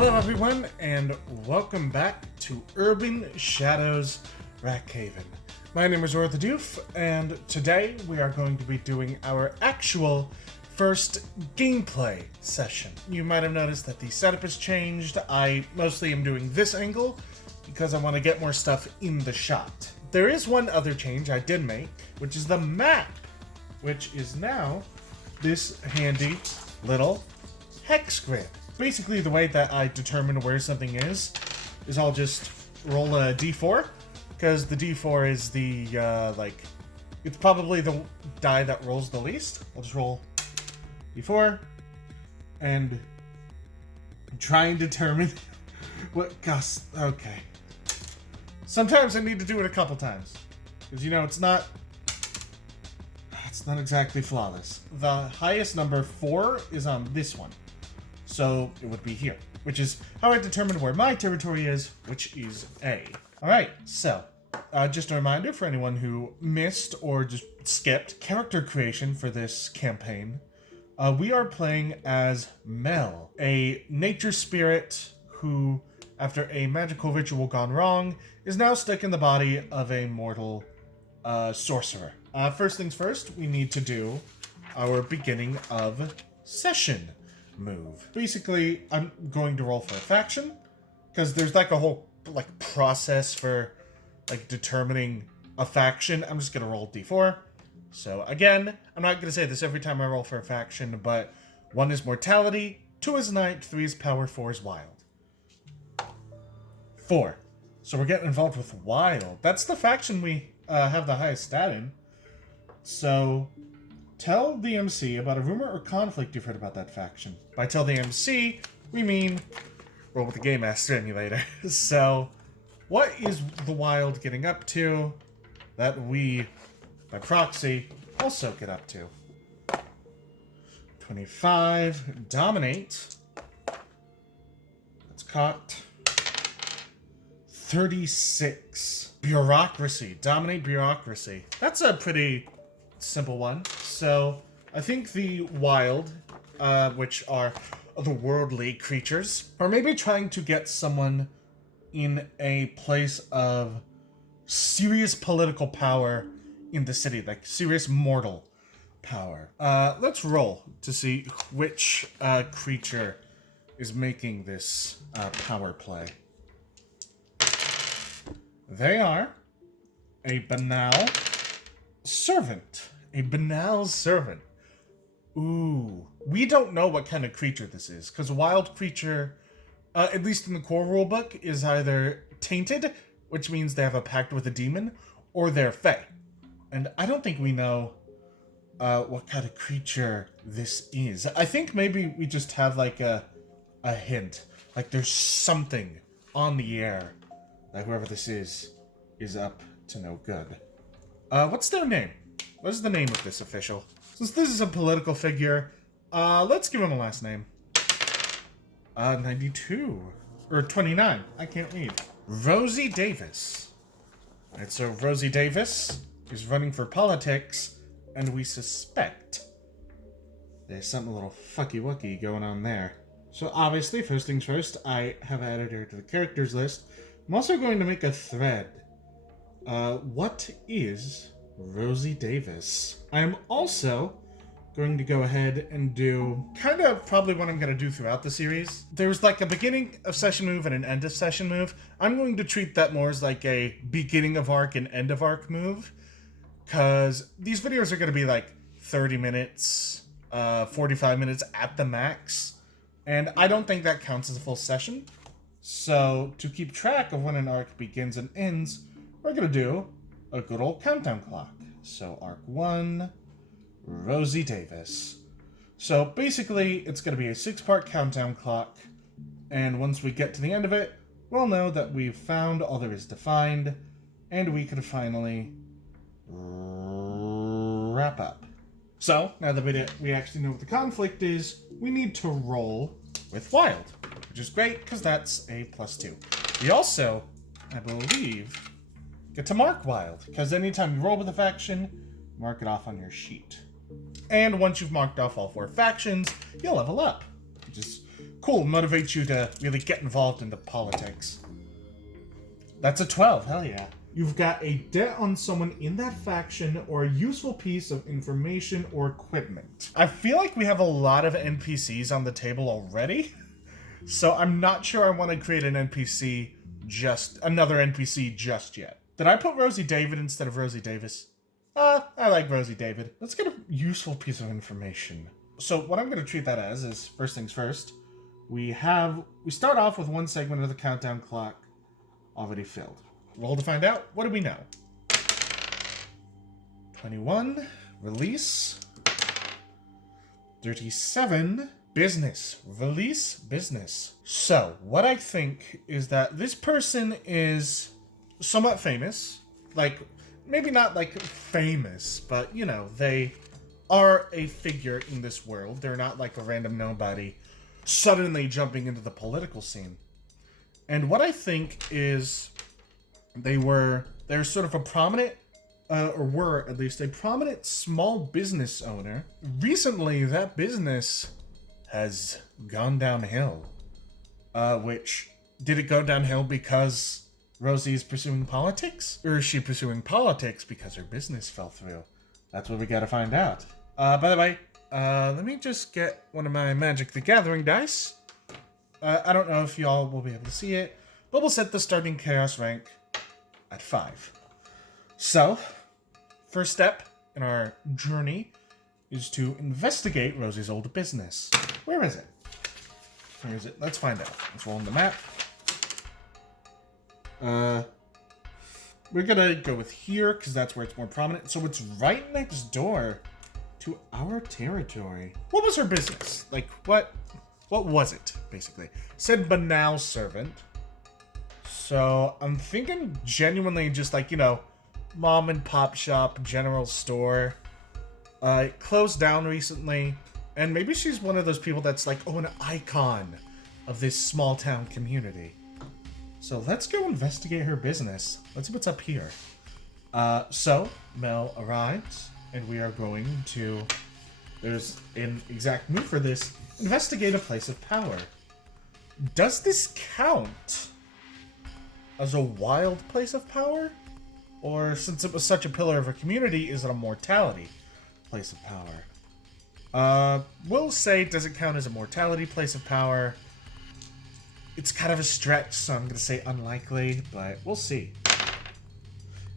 Hello everyone, and welcome back to Urban Shadows Rachaven. My name is Orthadoof, and today we are going to be doing our actual first gameplay session. You might have noticed that the setup has changed. I mostly am doing this angle because I want to get more stuff in the shot. There is one other change I did make, which is the map, which is now this handy little hex grid. Basically, the way that I determine where something is I'll just roll a d4, because the d4 is the, it's probably the die that rolls the least. I'll just roll d4 and try and determine what, okay. Sometimes I need to do it a couple times, because, you know, it's not exactly flawless. The highest number, 4, is on this one. So it would be here, which is how I determine where my territory is, which is A. Alright, so just a reminder for anyone who missed or just skipped character creation for this campaign. We are playing as Mel, a nature spirit who, after a magical ritual gone wrong, is now stuck in the body of a mortal sorcerer. First things first, we need to do our beginning of session move. Basically, I'm going to roll for a faction, because there's like a whole process for determining a faction. I'm just gonna roll d4. So again, I'm not gonna say this every time I roll for a faction, but 1 is mortality, 2 is night, 3 is power, 4 is wild. 4. So we're getting involved with wild. That's the faction we have the highest stat in. So tell the MC about a rumor or conflict you've heard about that faction. By tell the MC, we mean roll with the Game Master emulator. So, what is the Wild getting up to that we, by proxy, also get up to? 25, dominate. That's caught. 36, bureaucracy. Dominate bureaucracy. That's a pretty simple one. So, I think the Wild, which are otherworldly creatures, are maybe trying to get someone in a place of serious political power in the city, like serious mortal power. Let's roll to see which creature is making this power play. They are a banal servant. A banal servant. Ooh. We don't know what kind of creature this is, because a wild creature, at least in the core rulebook, is either tainted, which means they have a pact with a demon, or they're fey. And I don't think we know what kind of creature this is. I think maybe we just have a hint. Like there's something on the air that whoever this is up to no good. What's their name? What is the name of this official? Since this is a political figure, let's give him a last name. 92. Or 29. I can't read. Rosie Davis. Alright, so Rosie Davis is running for politics, and we suspect there's something a little fucky-wucky going on there. So obviously, first things first, I have added her to the characters list. I'm also going to make a thread. What is Rosie Davis? I am also going to go ahead and do kind of probably what I'm going to do throughout the series. There's a beginning of session move and an end of session move. I'm going to treat that more as a beginning of arc and end of arc move, because these videos are going to be 30 minutes, 45 minutes at the max, and I don't think that counts as a full session. So to keep track of when an arc begins and ends, we're going to do a good old countdown clock. So arc 1, Rosie Davis. So basically, it's going to be a 6-part countdown clock, and once we get to the end of it, we'll know that we've found all there is to find, and we can finally wrap up. So, now that we actually know what the conflict is, we need to roll with Wild, which is great, because that's a +2. We also, I believe, get to mark Wild, because anytime you roll with a faction, mark it off on your sheet. And once you've marked off all 4 factions, you'll level up, which is cool, motivates you to really get involved into politics. That's a 12, hell yeah. You've got a debt on someone in that faction or a useful piece of information or equipment. I feel like we have a lot of NPCs on the table already, so I'm not sure I want to create another NPC just yet. Did I put Rosie David instead of Rosie Davis? I like Rosie David. Let's get a useful piece of information. So what I'm going to treat that as is, first things first, we start off with one segment of the countdown clock already filled. Roll to find out. What do we know? 21. Release. 37. Business. Release. Business. So, what I think is that this person is somewhat famous. Like, maybe not like famous, but, you know, they are a figure in this world. They're not like a random nobody suddenly jumping into the political scene. And what I think is they're sort of a prominent, or were at least a prominent small business owner. Recently, that business has gone downhill. Did it go downhill because Rosie is pursuing politics? Or is she pursuing politics because her business fell through? That's what we gotta find out. By the way, let me just get one of my Magic the Gathering dice. I don't know if y'all will be able to see it, but we'll set the starting chaos rank at 5. So, first step in our journey is to investigate Rosie's old business. Where is it? Where is it? Let's find out. Let's roll on the map. We're gonna go with here, because that's where it's more prominent. So it's right next door to our territory. What was her business? Like, what was it, basically? Said banal servant. So I'm thinking genuinely just like, you know, mom and pop shop, general store. It closed down recently. And maybe she's one of those people that's like, oh, an icon of this small town community. So let's go investigate her business. Let's see what's up here. So Mel arrives, and we are going to, there's an exact move for this, investigate a place of power. Does this count as a wild place of power? Or since it was such a pillar of a community, is it a mortality place of power? We'll say, does it count as a mortality place of power? It's kind of a stretch, so I'm going to say unlikely, but we'll see.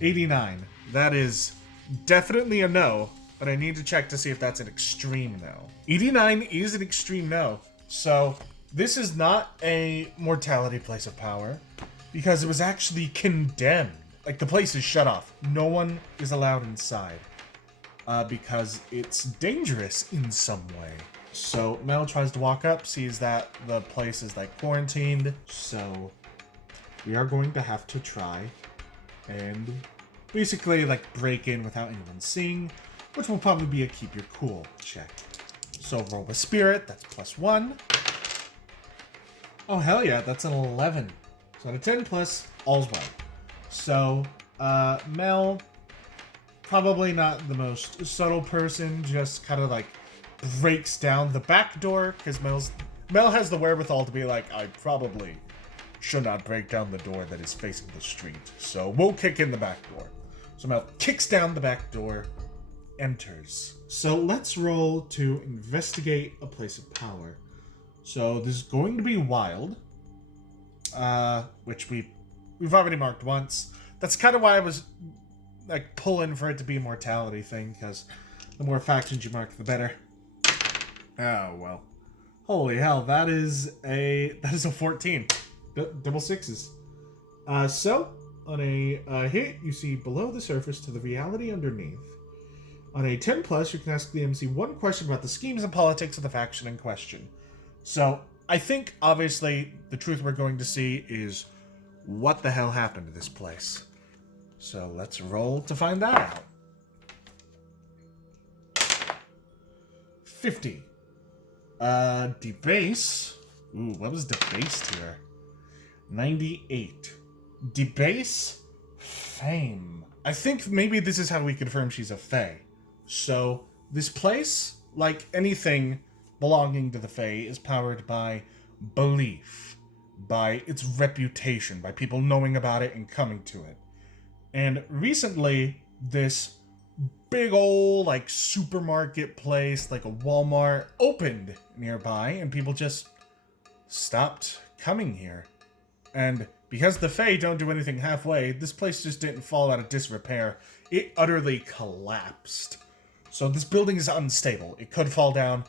89. That is definitely a no, but I need to check to see if that's an extreme no. 89 is an extreme no, so this is not a mortality place of power, because it was actually condemned. Like, the place is shut off. No one is allowed inside, because it's dangerous in some way. So Mel tries to walk up, sees that the place is like quarantined, so we are going to have to try and basically like break in without anyone seeing, which will probably be a keep your cool check. So roll with spirit, that's +1. Oh hell yeah, that's an 11. So on a 10 plus, all's well. So Mel, probably not the most subtle person, just kind of like breaks down the back door, because Mel has the wherewithal to be like, I probably should not break down the door that is facing the street, so we'll kick in the back door. So Mel kicks down the back door, enters. So let's roll to investigate a place of power. So this is going to be wild, which we've already marked once. That's kind of why I was like pulling for it to be a mortality thing, because the more factions you mark, the better. Oh, well. Holy hell, that is a 14. Double sixes. So, on a hit, you see below the surface to the reality underneath. On a 10 plus, you can ask the MC one question about the schemes and politics of the faction in question. So, I think, obviously, the truth we're going to see is what the hell happened to this place. So, let's roll to find that out. 50. Debase. Ooh, what was debased here? 98. Debase fame. I think maybe this is how we confirm she's a fae. So, this place, like anything belonging to the fae, is powered by belief, by its reputation, by people knowing about it and coming to it. And recently, this big old, like, supermarket place, like a Walmart, opened nearby, and people just stopped coming here. And because the Fae don't do anything halfway, this place just didn't fall out of disrepair. It utterly collapsed. So this building is unstable. It could fall down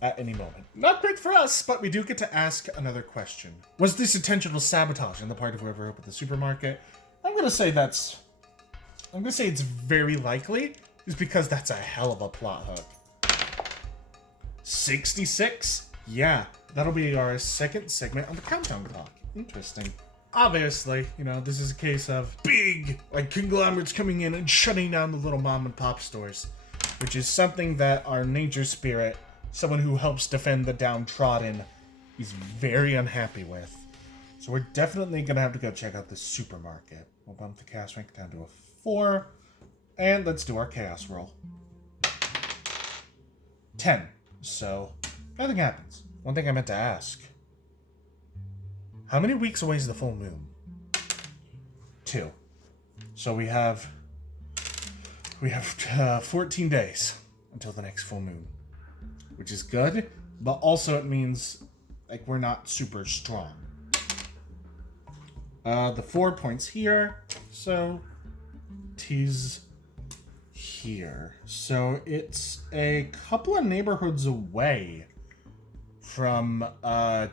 at any moment. Not great for us, but we do get to ask another question. Was this intentional sabotage on the part of whoever opened the supermarket? I'm gonna say it's very likely, is because that's a hell of a plot hook. 66? Yeah, that'll be our second segment on the countdown clock. Interesting. Obviously, this is a case of big, like, conglomerates coming in and shutting down the little mom and pop stores, which is something that our nature spirit, someone who helps defend the downtrodden, is very unhappy with. So we're definitely gonna have to go check out the supermarket. We'll bump the chaos rank down to a 4, and let's do our chaos roll. 10. So nothing happens. One thing I meant to ask. How many weeks away is the full moon? 2. So we have 14 days until the next full moon, which is good, but also it means, like, we're not super strong. The 4 points here, so T's here. So it's a couple of neighborhoods away from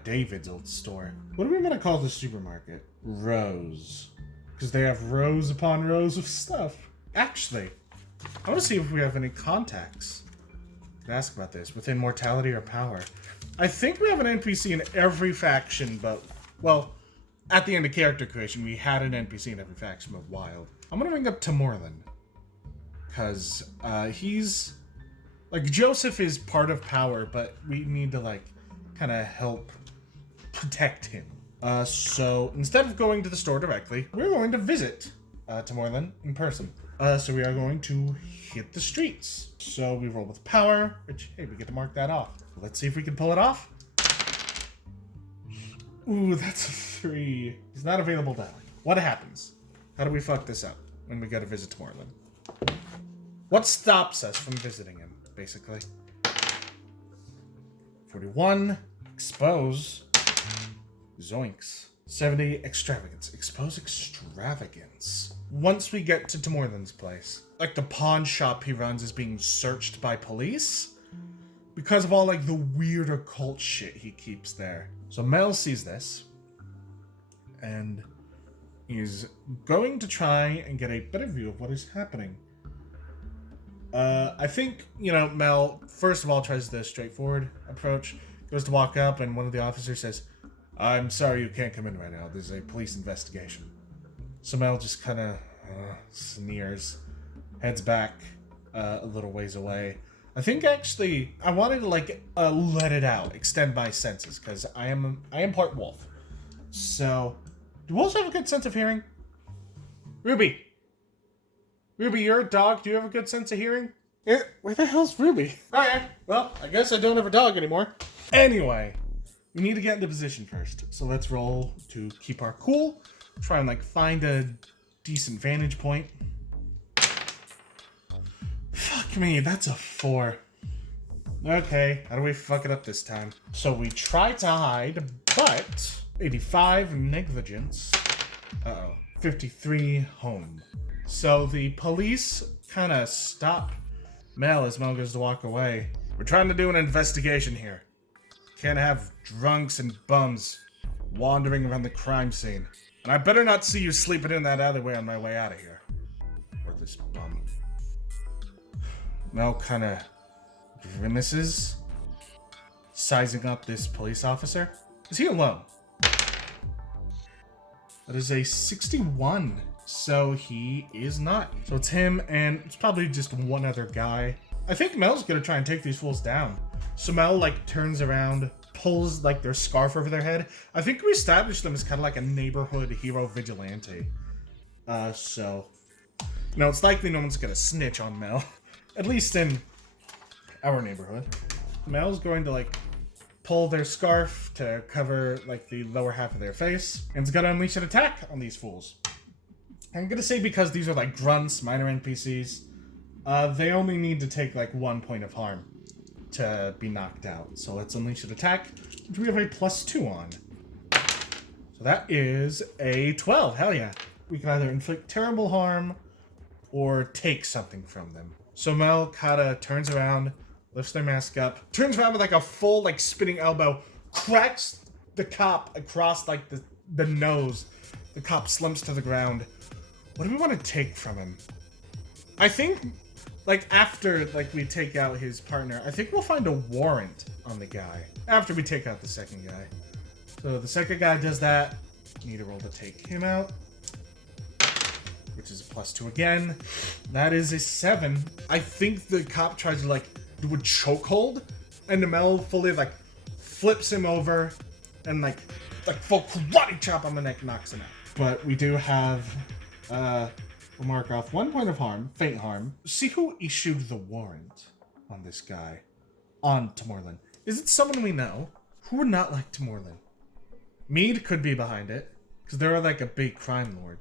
David's old store. What are we gonna call the supermarket? Rows. Because they have rows upon rows of stuff. Actually, I want to see if we have any contacts. I can ask about this. Within mortality or power. I think we have an NPC in every faction, but, well, at the end of character creation, we had an NPC in every faction of Wild. I'm gonna ring up Tomorlin. Because he's... like, Joseph is part of power, but we need to, like, kind of help protect him. So instead of going to the store directly, we're going to visit Tomorlin in person. So we are going to hit the streets. So we roll with power, which, hey, we get to mark that off. Let's see if we can pull it off. Ooh, that's a 3. He's not available now. What happens? How do we fuck this up when we go to visit Tomorlin? What stops us from visiting him, basically? 41. Expose. Zoinks. 70. Extravagance. Expose extravagance. Once we get to Tomorlin's place, like, the pawn shop he runs is being searched by police because of all, like, the weird occult shit he keeps there. So Mel sees this and he's going to try and get a better view of what is happening. I think, Mel, first of all, tries the straightforward approach. Goes to walk up, and one of the officers says, "I'm sorry, you can't come in right now. There's a police investigation." So Mel just kind of sneers, heads back a little ways away. I think, actually, I wanted to, like, let it out, extend my senses, because I am part wolf. So, do wolves have a good sense of hearing? Ruby, you're a dog. Do you have a good sense of hearing? Yeah, where the hell's Ruby? Alright, well, I guess I don't have a dog anymore. Anyway, we need to get into position first. So let's roll to keep our cool. Try and, like, find a decent vantage point. Fuck me, that's a 4. Okay, how do we fuck it up this time? So we try to hide, but 85 negligence. 53 home. So the police kind of stop Mel as Mel goes to walk away. We're trying to do an investigation here. Can't have drunks and bums wandering around the crime scene. And I better not see you sleeping in that alleyway on my way out of here. Or this bum. Mel kind of grimaces, sizing up this police officer. Is he alone? That is a 61. So he is not. So it's him, and it's probably just one other guy. I think Mel's gonna try and take these fools down. So Mel, like, turns around, pulls, like, their scarf over their head. I think we established them as kind of like a neighborhood hero vigilante. So, it's likely no one's gonna snitch on Mel. At least in our neighborhood. Mel's going to, like, pull their scarf to cover like the lower half of their face, and it's gonna unleash an attack on these fools. I'm gonna say because these are like grunts, minor NPCs, they only need to take like 1 point of harm to be knocked out. So let's unleash an attack, which we have a +2 on. So that is a 12, hell yeah. We can either inflict terrible harm or take something from them. So Mel kinda turns around, lifts their mask up, turns around with like a full like spinning elbow, cracks the cop across like the nose. The cop slumps to the ground. What do we want to take from him? I think like after like we take out his partner, I think we'll find a warrant on the guy after we take out the second guy. So the second guy does that. Need a roll to take him out, which is a +2 again. That is a 7. I think the cop tries to like do a chokehold, and Mel fully like flips him over and like full karate chop on the neck, knocks him out. But we do have we'll mark off 1 point of harm, faint harm. See who issued the warrant on this guy, on Tomorlin. Is it someone we know? Who would not like Tomorlin? Mead could be behind it, because they're like a big crime lord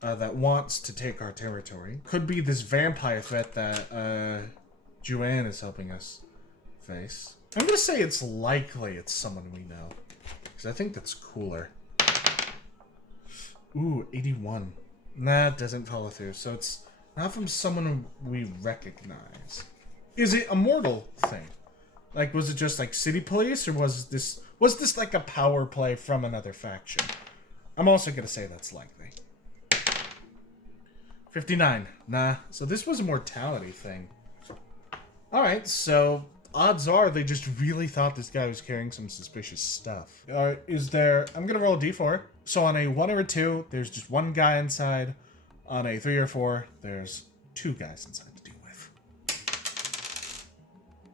that wants to take our territory. Could be this vampire threat that Joanne is helping us face. I'm gonna say it's likely it's someone we know, because I think that's cooler. Ooh, 81. Nah, it doesn't follow through, so it's not from someone we recognize. Is it a mortal thing? Like, was it just like city police, or was this like a power play from another faction? I'm also gonna say that's likely. 59. Nah, so this was a mortality thing. Alright, so odds are they just really thought this guy was carrying some suspicious stuff. Is there... I'm gonna roll a d4. So on a 1 or a 2, there's just 1 guy inside. On a 3 or 4, there's 2 guys inside to deal with.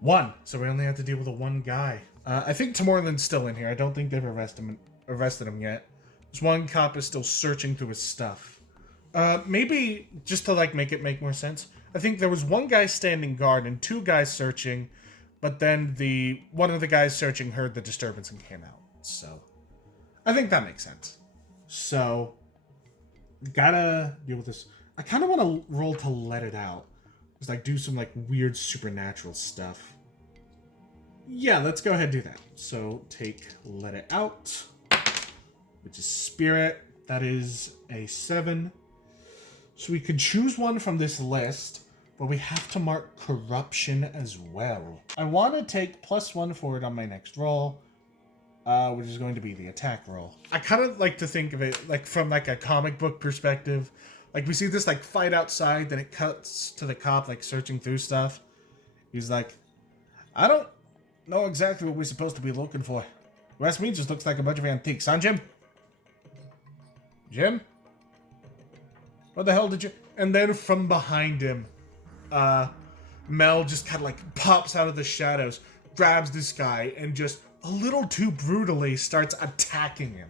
1. So we only have to deal with a 1 guy. I think Tomorlin's still in here. I don't think they've arrested him yet. This 1 cop is still searching through his stuff. Maybe just to like make it make more sense, I think there was 1 guy standing guard and 2 guys searching, but then one of the guys searching heard the disturbance and came out. So I think that makes sense. So gotta deal with this. I kind of want to roll to let it out. Just like do some like weird supernatural stuff. Yeah, let's go ahead and do that. So take let it out, which is spirit. That is a 7. So we could choose one from this list, but we have to mark corruption as well. I want to take +1 for it on my next roll, which is going to be the attack roll. I kind of like to think of it like from like a comic book perspective. Like we see this like fight outside, then it cuts to the cop like searching through stuff. He's like, I don't know exactly what we're supposed to be looking for. The rest of me just looks like a bunch of antiques, huh, Jim? Jim? What the hell did you... And then from behind him, Mel just kind of like pops out of the shadows, grabs this guy, and just a little too brutally starts attacking him.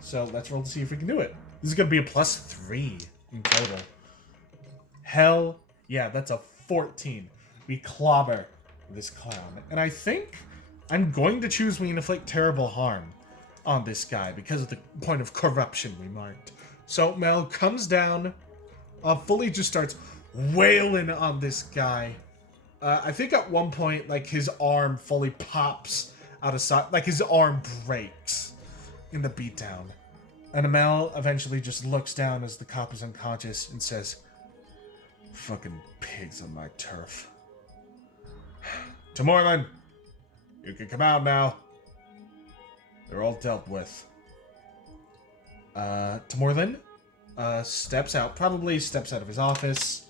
So let's roll to see if we can do it. This is going to be a +3 in total. Hell yeah, that's a 14. We clobber this clown. And I think I'm going to choose we inflict terrible harm on this guy because of the point of corruption we marked. So Mel comes down, fully just starts wailing on this guy. I think at one point, like, his arm fully pops out of sight. Like, his arm breaks in the beatdown. And Mel eventually just looks down as the cop is unconscious and says, "Fucking pigs on my turf. Tomorlin, you can come out now. They're all dealt with." Tomorlin steps out, probably steps out of his office,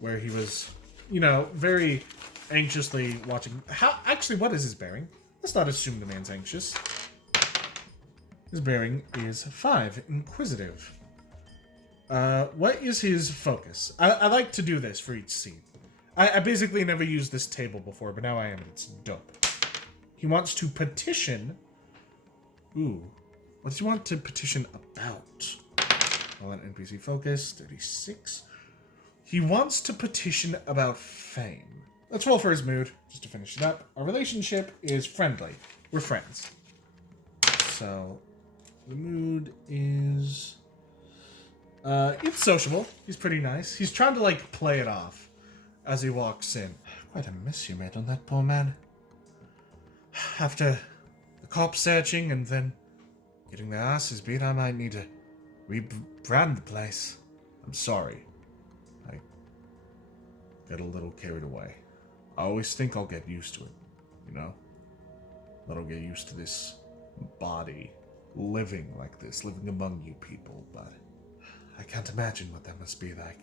where he was, you know, very anxiously watching. Actually, what is his bearing? Let's not assume the man's anxious. His bearing is 5, inquisitive. What is his focus? I like to do this for each scene. I basically never used this table before, but now I am, and it's dope. He wants to petition. Ooh. What does he want to petition about? I'll let NPC focus. 36. He wants to petition about fame. let's roll for his mood, just to finish it up. Our relationship is friendly. We're friends. So, the mood is... it's sociable. He's pretty nice. He's trying to, like, play it off as he walks in. Quite a mess you made on that poor man. After the cops searching and then getting their asses beat, I might need to rebrand the place. I'm sorry. I got a little carried away. I always think I'll get used to it, you know? That I'll get used to this body living like this, living among you people, but I can't imagine what that must be like.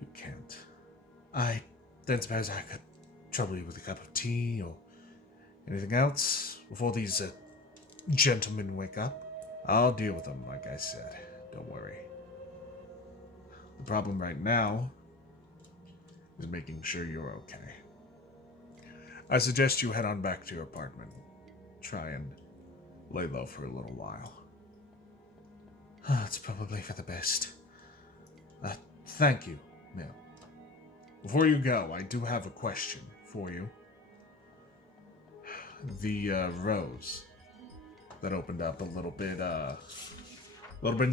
You can't. I don't suppose I could trouble you with a cup of tea or anything else before these gentlemen wake up? I'll deal with them, like I said. Don't worry. The problem right now is making sure you're okay. I suggest you head on back to your apartment. Try and lay low for a little while. It's probably for the best. Thank you, ma'am. Before you go, I do have a question for you. The rose that opened up a little bit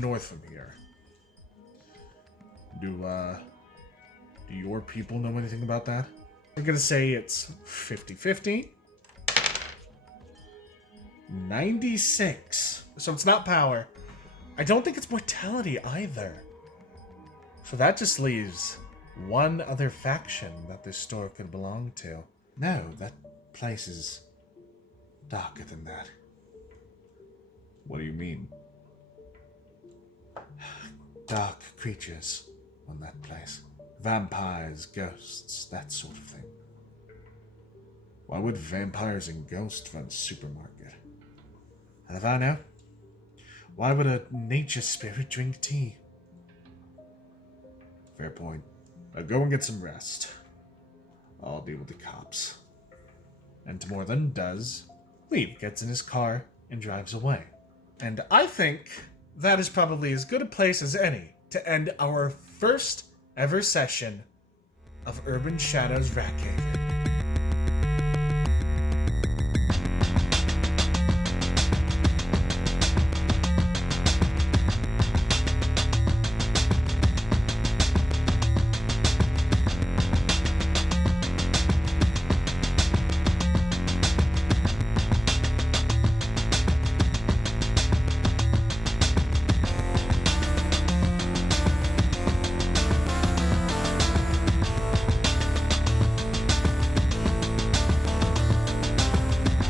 north from here. Do your people know anything about that? I'm gonna say it's 50-50. 96. So it's not power. I don't think it's mortality either. So that just leaves one other faction that this store could belong to. No, that place is darker than that. What do you mean? Dark creatures on that place. Vampires, ghosts, that sort of thing. Why would vampires and ghosts run a supermarket? And if I know, why would a nature spirit drink tea? Fair point. Now go and get some rest. I'll deal with the cops. And Tomorthan does leave, gets in his car, and drives away. And I think that is probably as good a place as any to end our first ever session of Urban Shadows Rachaven.